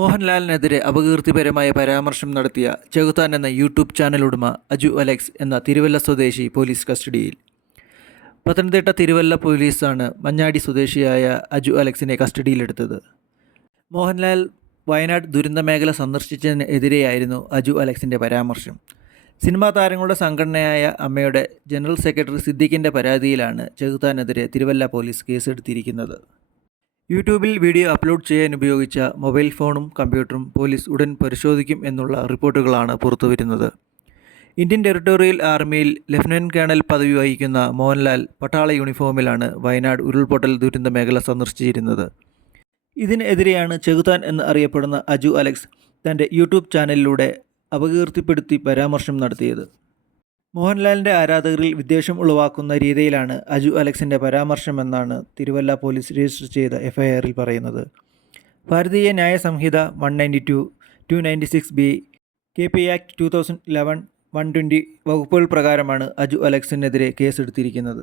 മോഹൻലാലിനെതിരെ അപകീർത്തിപരമായ പരാമർശം നടത്തിയ ചെകുത്താൻ എന്ന യൂട്യൂബ് ചാനൽ ഉടമ അജു അലക്സ് എന്ന തിരുവല്ല സ്വദേശി പോലീസ് കസ്റ്റഡിയിൽ. പത്തനംതിട്ട തിരുവല്ല പോലീസാണ് മഞ്ഞാടി സ്വദേശിയായ അജു അലക്സിനെ കസ്റ്റഡിയിലെടുത്തത്. മോഹൻലാൽ വയനാട് ദുരന്ത മേഖല സന്ദർശിച്ചതിന് എതിരെയായിരുന്നു അജു അലക്സിന്റെ പരാമർശം. സിനിമാ താരങ്ങളുടെ സംഘടനയായ അമ്മയുടെ ജനറൽ സെക്രട്ടറി സിദ്ദിഖിന്റെ പരാതിയിലാണ് ചെകുത്താനെതിരെ തിരുവല്ല പോലീസ് കേസെടുത്തിരിക്കുന്നത്. യൂട്യൂബിൽ വീഡിയോ അപ്ലോഡ് ചെയ്യാൻ ഉപയോഗിച്ച മൊബൈൽ ഫോണും കമ്പ്യൂട്ടറും പോലീസ് ഉടൻ പരിശോധിക്കും എന്നുള്ള റിപ്പോർട്ടുകളാണ് പുറത്തുവരുന്നത്. ഇന്ത്യൻ ടെറിട്ടോറിയൽ ആർമിയിൽ ലഫ്റ്റനന്റ് കേണൽ പദവി വഹിക്കുന്ന മോഹൻലാൽ പട്ടാള യൂണിഫോമിലാണ് വയനാട് ഉരുൾപൊട്ടൽ ദുരന്ത മേഖല സന്ദർശിച്ചിരുന്നത്. ഇതിനെതിരെയാണ് ചെകുത്താൻ എന്ന് അറിയപ്പെടുന്ന അജു അലക്സ് തന്റെ യൂട്യൂബ് ചാനലിലൂടെ അപകീർത്തിപ്പെടുത്തി പരാമർശം നടത്തിയത്. മോഹൻലാലിന്റെ ആരാധകരിൽ വിദ്വേഷം ഉളവാക്കുന്ന രീതിയിലാണ് അജു അലക്സിന്റെ പരാമർശമെന്നാണ് തിരുവല്ല പോലീസ് രജിസ്റ്റർ ചെയ്ത എഫ്ഐആറിൽ പറയുന്നത്. Bharatiya Nyaya Sanhita one ninety two two ninety six B K P act two thousand eleven one twenty വകുപ്പുകൾ പ്രകാരമാണ് അജു അലക്സിനെതിരെ കേസെടുത്തിരിക്കുന്നത്.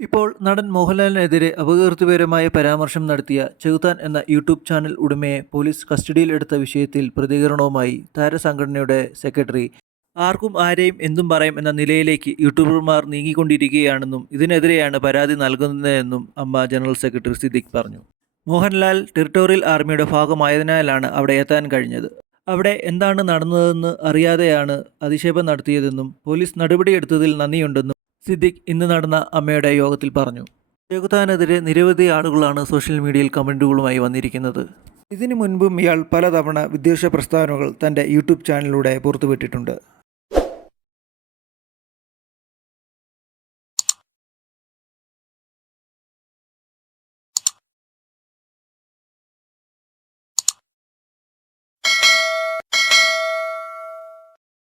ഇപ്പോൾ നടൻ മോഹൻലാലിനെതിരെ അപകീർത്തിപരമായ പരാമർശം നടത്തിയ ചെകുത്താൻ എന്ന യൂട്യൂബ് ചാനൽ ഉടമയെ പോലീസ് കസ്റ്റഡിയിൽ എടുത്ത വിഷയത്തിൽ പ്രതികരണവുമായി താരസംഘടനയുടെ സെക്രട്ടറി ആർക്കും ആരെയും എന്തും പറയാം എന്ന നിലയിലേക്ക് യൂട്യൂബർമാർ നീങ്ങിക്കൊണ്ടിരിക്കുകയാണെന്നും ഇതിനെതിരെയാണ് പരാതി നൽകുന്നതെന്നും അമ്മ ജനറൽ സെക്രട്ടറി സിദ്ദിഖ് പറഞ്ഞു. മോഹൻലാൽ ടെറിട്ടോറിയൽ ആർമിയുടെ ഭാഗമായതിനാലാണ് അവിടെ എത്താൻ കഴിഞ്ഞത്. അവിടെ എന്താണ് നടന്നതെന്ന് അറിയാതെയാണ് അധിക്ഷേപം നടത്തിയതെന്നും പോലീസ് നടപടിയെടുത്തതിൽ നന്ദിയുണ്ടെന്നും സിദ്ദിഖ് ഇന്ന് നടന്ന അമ്മയുടെ യോഗത്തിൽ പറഞ്ഞു. ചെകുത്താനെതിരെ നിരവധി ആളുകളാണ് സോഷ്യൽ മീഡിയയിൽ കമന്റുകളുമായി വന്നിരിക്കുന്നത്. ഇതിനു മുൻപും ഇയാൾ പലതവണ വിദ്വേഷ പ്രസ്താവനകൾ തന്റെ യൂട്യൂബ് ചാനലിലൂടെ പുറത്തുവിട്ടിട്ടുണ്ട്.